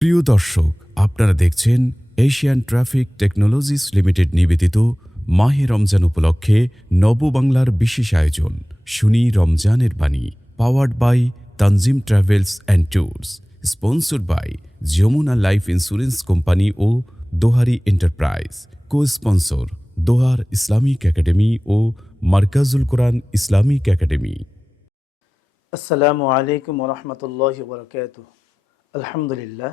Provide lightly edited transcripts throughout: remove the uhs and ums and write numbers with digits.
প্রিয় দর্শক, আপনারা দেখছেন এশিয়ান ট্রাফিক টেকনোলজিস লিমিটেড নিবেদিত মাহে রমজান উপলক্ষে নববাংলার বিশেষ আয়োজন শুনি রমজানের বাণী, powered by Tanzim travels and tours, sponsored by Jamuna life insurance company ও Dohari enterprise, co sponsor Dohar Islamic academy ও মার্কাজুল কোরআন ইসলামিক একাডেমি। আসসালামু আলাইকুম ওয়া রাহমাতুল্লাহি ওয়া বারাকাতুহু। আলহামদুলিল্লাহ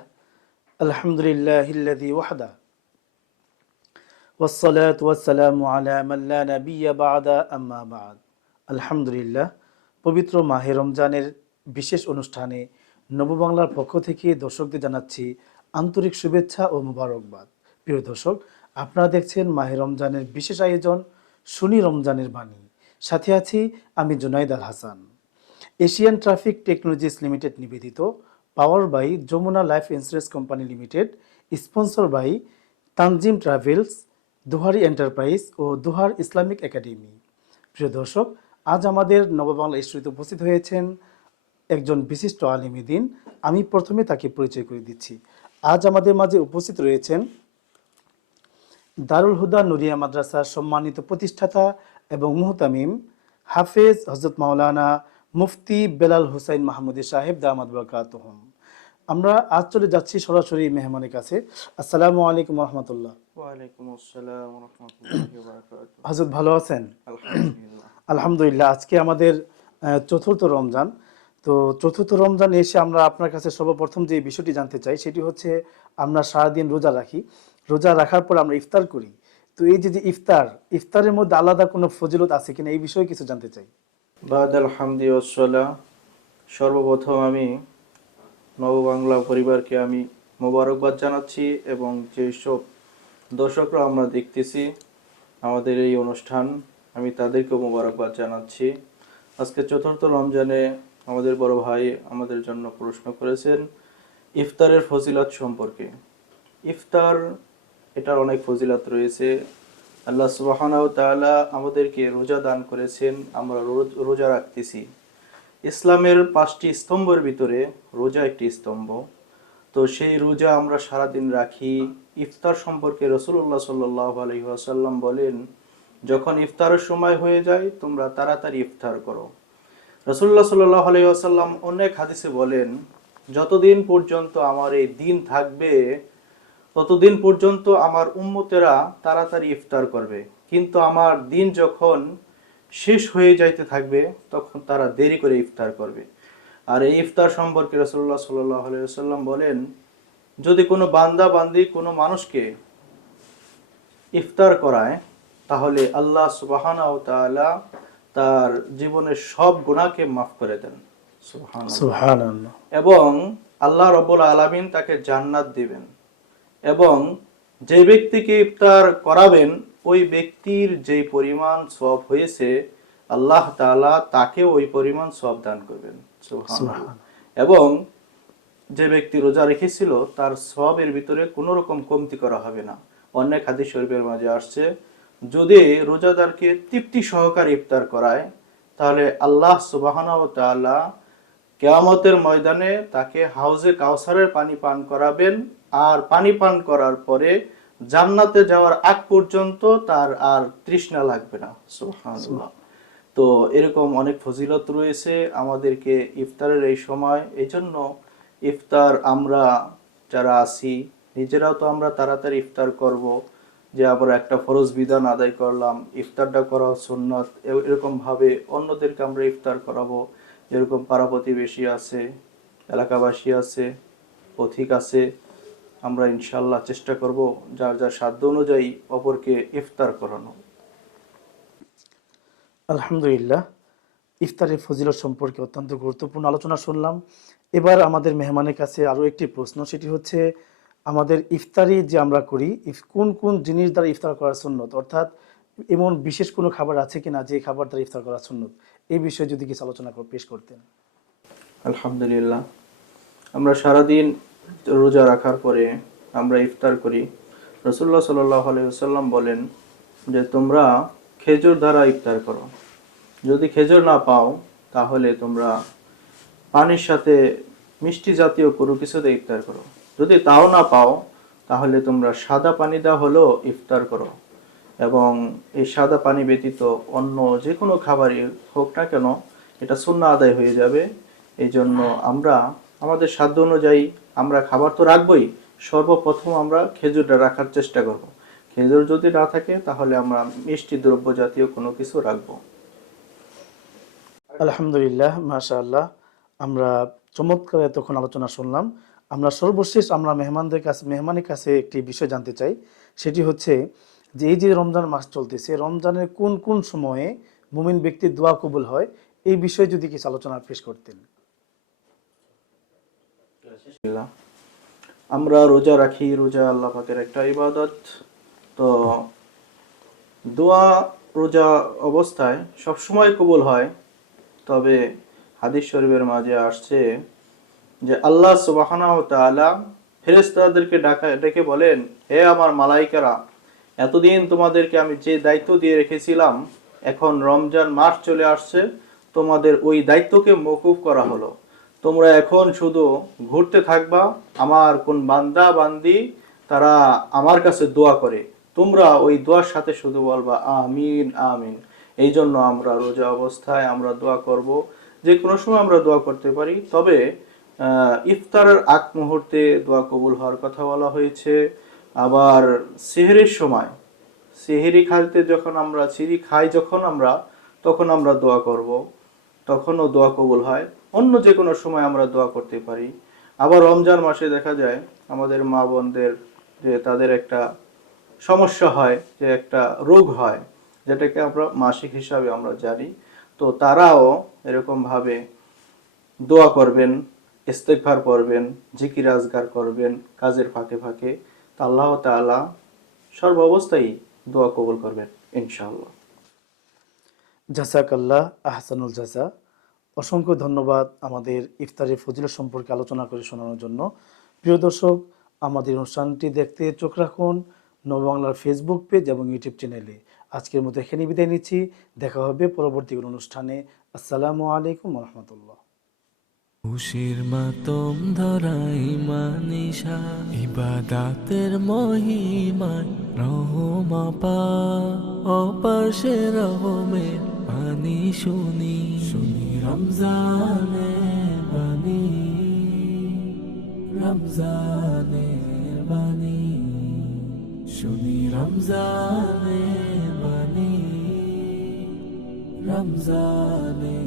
আলহামদুলিল্লাহিল্লাযী ওয়াহদা ওয়াসসালাতু ওয়াসসালামু আলা মান লা নাবিয়্যা বা'দা আম্মা বা'দ। আলহামদুলিল্লাহ, পবিত্র মাহে রমজানের বিশেষ অনুষ্ঠানে নববাংলার পক্ষ থেকে দর্শকদের জানাচ্ছি আন্তরিক শুভেচ্ছা ও মোবারকবাদ। প্রিয় দর্শক, আপনারা দেখছেন মাহে রমজানের বিশেষ আয়োজন শুনি রমজানের বাণী। সাথে আছি আমি Junaid Al Hasan. Asian traffic technologies limited নিবেদিত, power by Jamuna life insurance company limited, sponsor by Tanzim travels, Dohari enterprise ও দোহার ইসলামিক একাডেমি। প্রিয় দর্শক, আজ আমাদের নববাংলা স্টুডিওতে উপস্থিত হয়েছেন একজন বিশিষ্ট আলিম দ্বীন। আমি প্রথমে তাকে পরিচয় করে দিচ্ছি। আজ আমাদের মাঝে উপস্থিত রয়েছেন দারুল হুদা নুরিয়া মাদ্রাসার সম্মানিত প্রতিষ্ঠাতা এবং মুহতামিম হাফেজ হযরত মাওলানা মুফতি বেলাল হুসাইন মাহমুদি সাহেব দামাত বারাকাতুহুম। আমরা আজ চলে যাচ্ছি সরাসরি মেহমানের কাছে। আসসালামু আলাইকুম ওয়া রাহমাতুল্লাহ। ওয়া আলাইকুম আসসালাম ওয়া রাহমাতুল্লাহি ওয়া বারাকাতুহু। হযরত ভালো আছেন? আলহামদুলিল্লাহ। আলহামদুলিল্লাহ। আজকে আমাদের চতুর্থ রমজান। তো চতুর্থ রমজান এসে আমরা আপনার কাছে সর্বপ্রথম যে বিষয়টি জানতে চাই সেটি হচ্ছে, আমরা সারাদিন রোজা রাখি, রোজা রাখার পর আমরা ইফতার করি। তো এই যে ইফতারের মধ্যে আলাদা কোনো ফজিলত আছে কিনা, এই বিষয়ে কিছু জানতে চাই। বাদাল হামদি ওয়াসসালাম। সর্বপ্রথম আমি নববাংলা পরিবারকে আমি মোবারকবাদ জানাচ্ছি এবং যেসব দর্শকরা আমরা দেখতেছি আমাদের এই অনুষ্ঠান, আমি তাদেরকেও মোবারকবাদ জানাচ্ছি। আজকে চতুর্থ রমজানে আমাদের বড় ভাই আমাদের জন্য প্রশ্ন করেছেন ইফতারের ফজিলত সম্পর্কে। ইফতার, এটার অনেক ফজিলত রয়েছে। আল্লাহ সুবহানাহু ওয়া তাআলা আমাদেরকে রোজা দান করেছেন, আমরা রোজা রাখতেছি। ইসলামের 5টি স্তম্ভের ভিতরে রোজা একটি স্তম্ভ। তো সেই রোজা আমরা সারাদিন রাখি। ইফতার সম্পর্কে রাসূলুল্লাহ সাল্লাল্লাহু আলাইহি ওয়াসাল্লাম বলেন, যখন ইফতারের সময় হয়ে যায় তোমরা তাড়াতাড়ি ইফতার করো। রাসূলুল্লাহ সাল্লাল্লাহু আলাইহি ওয়াসাল্লাম অনেক হাদিসে বলেন, যতদিন পর্যন্ত আমার এই দিন থাকবে ততদিন পর্যন্ত আমার উম্মতেরা তাড়াতাড়ি ইফতার করবে, কিন্তু আমার দিন যখন শেষ হয়ে যাইতে থাকবে তখন তারা দেরি করে ইফতার করবে। আর এই ইফতার সম্পর্কে রাসূলুল্লাহ সাল্লাল্লাহু আলাইহি ওয়াসাল্লাম বলেন, যদি কোনো বান্দা বান্দি কোনো মানুষকে ইফতার করায় তাহলে আল্লাহ সুবহানাহু ওয়া তাআলা তার জীবনের সব গুনাহকে মাফ করে দেন। সুবহানাল্লাহ। এবং আল্লাহ রাব্বুল আলামিন তাকে জান্নাত দিবেন। এবং যে ব্যক্তিকে ইফতার করাবেন ওই ব্যক্তির যে পরিমাণ সওয়াব হয়েছে আল্লাহ তাআলা তাকে ওই পরিমাণ সওয়াব দান করবেন। সুবহানাল্লাহ। এবং যে ব্যক্তি রোজা রেখেছিল তার সওয়াবের ভিতরে কোনো রকম কমতি করা হবে না। অনেক হাদিস শরীফের মাঝে আসছে, যদি রোজাদারকে তৃপ্তি সহকারে ইফতার করায় তাহলে আল্লাহ সুবহানাহু ওয়া তাআলা কিয়ামতের ময়দানে তাকে হাউজে কাউসারের পানি পান করাবেন। আর পানি পান করার পরে জান্নাতে যাওয়ার আগ পর্যন্ত তার আর তৃষ্ণা লাগবে না। সুবহানাল্লাহ। তো এরকম অনেক ফজিলত রয়েছে আমাদেরকে ইফতারের এই সময়। এই জন্য ইফতার আমরা যারা আছি নিজেরাও তো আমরা তাড়াতাড়ি ইফতার করব, যে আবার একটা ফরজ বিধান আদায় করলাম, ইফতারটা করা সুন্নাত। এরকম ভাবে অন্যদেরকে আমরা ইফতার করাবো। এরকম পাড়া প্রতিবেশী আছে, এলাকাবাসী আছে, পথিক আছে, আমরা ইনশাআল্লাহ চেষ্টা করব যার যার সাধ্য অনুযায়ী অপরকে ইফতার করানো। আলহামদুলিল্লাহ, ইফতারের ফজিলত সম্পর্কে অত্যন্ত গুরুত্বপূর্ণ আলোচনা শুনলাম। এবার আমাদের মেহমানের কাছে আরও একটি প্রশ্ন, সেটি হচ্ছে, আমাদের ইফতারি যে আমরা করি, কোন কোন জিনিস দ্বারা ইফতার করা সুন্নত, অর্থাৎ এমন বিশেষ কোনো খাবার আছে কিনা যে খাবার দ্বারা ইফতার করা সুন্নত, এই বিষয়ে যদি কিছু আলোচনা পেশ করতেন। আলহামদুলিল্লাহ, আমরা সারাদিন রোজা রাখার পরে আমরা ইফতার করি। রাসূলুল্লাহ সাল্লাল্লাহু আলাইহি ওয়াসাল্লাম বলেন যে তোমরা খেজুর দ্বারা ইফতার করো। যদি খেজুর না পাও তাহলে তোমরা পানির সাথে মিষ্টি জাতীয় কোনো কিছুতে ইফতার করো। যদি তাও না পাও তাহলে তোমরা সাদা পানি দা হলো ইফতার করো, এবং এই সাদা পানি ব্যতীত অন্য যে কোনো খাবারই হোক না কেন এটা সুন্নাহ আদায় হয়ে যাবে। এই জন্য আমরা আমাদের সাধ্য অনুযায়ী আমরা খাবার তো রাখবই, সর্বপ্রথম আমরা খেজুরটা রাখার চেষ্টা করব। খেজুর যদি না থাকে তাহলে আমরা মিষ্টি দ্রব্য জাতীয় কোনো কিছু রাখবো। আলহামদুলিল্লাহ, মাশাআল্লাহ, আমরা চমৎকার এতক্ষণ আলোচনা শুনলাম। আমরা সর্বশেষ আমরা মেহমানের কাছে একটি বিষয় জানতে চাই, সেটি হচ্ছে যে এই যে রমজান মাস চলতেছে, রমজানের কোন কোন সময়ে মুমিন ব্যক্তির দোয়া কবুল হয়, এই বিষয়ে যদি কিছু আলোচনা পেশ করতেন। আমরা রোজা রাখি, রোজা আল্লাহ পাকের একটা ইবাদত। তো দোয়া রোজা অবস্থায় সব সময় কবুল হয়, তবে হাদিস শরীফের মাঝে আসছে যে আল্লাহ সুবহানাহু ওয়া তাআলা ফেরেশতাদেরকে ডেকে বলেন, হে আমার মালাইকারা, এতদিন তোমাদেরকে আমি যে দায়িত্ব দিয়ে রেখেছিলাম, এখন রমজান মাস চলে আসছে, তোমাদের ওই দায়িত্বকে মওকুফ করা হলো। তোমরা এখন শুধু ঘুরতে থাকবা, আমার কোন বান্দা বান্দি তারা আমার কাছে দোয়া করে, তোমরা ওই দোয়ার সাথে শুধু বলবা আমিন আমিন। এই জন্য আমরা রোজা অবস্থায় আমরা দোয়া করব। যে কোনো সময় আমরা দোয়া করতে পারি, তবে ইফতারের আগ মুহূর্তে দোয়া কবুল হওয়ার কথা বলা হয়েছে। আবার সেহরির সময়, সেহরি খাইতে যখন আমরা সিহরি খাই যখন আমরা, তখন আমরা দোয়া করব, তখনও দোয়া কবুল হয়। অন্য যে কোনো সময় আমরা দোয়া করতে পারি। আবার রমজান মাসে দেখা যায় আমাদের মা বোনদের যে তাদের একটা সমস্যা হয়, যে একটা রোগ হয়, যেটাকে আমরা মাসিক হিসাবে আমরা জানি, তো তারাও এরকম ভাবে দোয়া করবেন, ইস্তেগফার করবেন, জিকির আজগার করবেন কাজের ফাঁকে ফাঁকে। তা আল্লাহ তাআলা সর্ব অবস্থায় দোয়া কবুল করবেন ইনশাআল্লাহ। জাযাকাল্লাহ আহসানুল জাযা। অসংখ্য ধন্যবাদ আমাদের ইফতারের ফজিলত সম্পর্কে আলোচনা করে শোনানোর জন্য। প্রিয় দর্শক, আমাদের অনুষ্ঠানটি দেখতে চোখ রাখুন নববাংলার ফেসবুক পেজ এবং ইউটিউব চ্যানেলে। আজকের মতো এখানে বিদায় নিচ্ছি, দেখা হবে পরবর্তী কোনো অনুষ্ঠানে। আসসালামু আলাইকুম ওয়া রাহমাতুল্লাহ। খুশির মাতম ধরাই মানিশা ইবাদাতের মহিমায় রহমা অপাশে রহমের বাণী শুনি শুনি রমজানের বাণী রমজানের বাণী শুনি রমজানের বাণী রমজানের